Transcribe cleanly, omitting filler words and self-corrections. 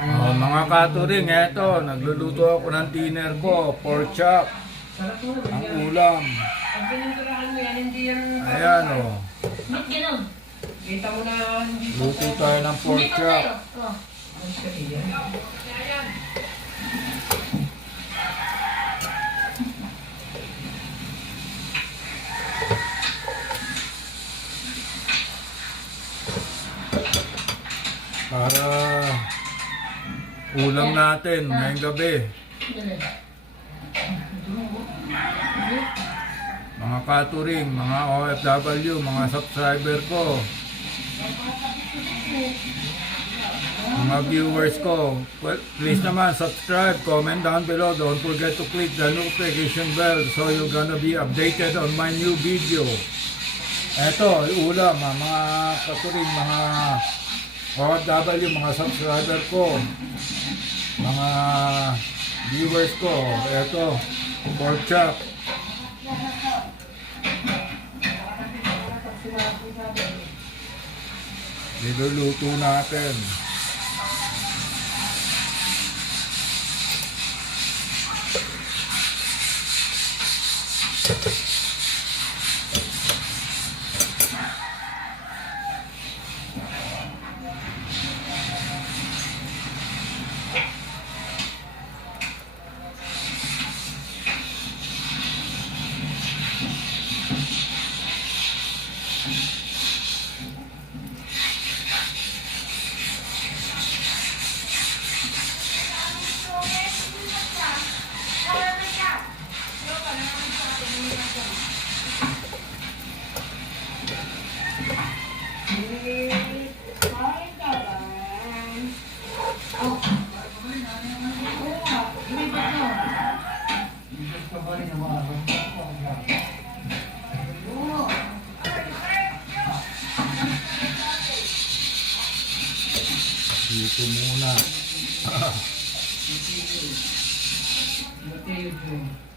Oh, mga katuring, eto, nagluluto ako ng dinner ko, pork chop, ang ulam. Pag pininturahan mo yan, hindi yan... Ayan, oh. Ba't ganun? Kita mo na hindi pa Luto tayo ng pork Hindi pa chop. tayo. Oh. Ang kasi yan. Para ulam natin ngayong gabi. Ganun. Mga katuring, mga OFW, mga subscriber ko, mga viewers ko, well, please naman subscribe, comment down below. Don't forget to click the notification bell so you're gonna be updated on my new video. Eto, ulam, mga katuring, mga OFW, mga subscriber ko, mga viewers ko. Eto, pork chop. Niluluto natin. Dito muna. Buti yun.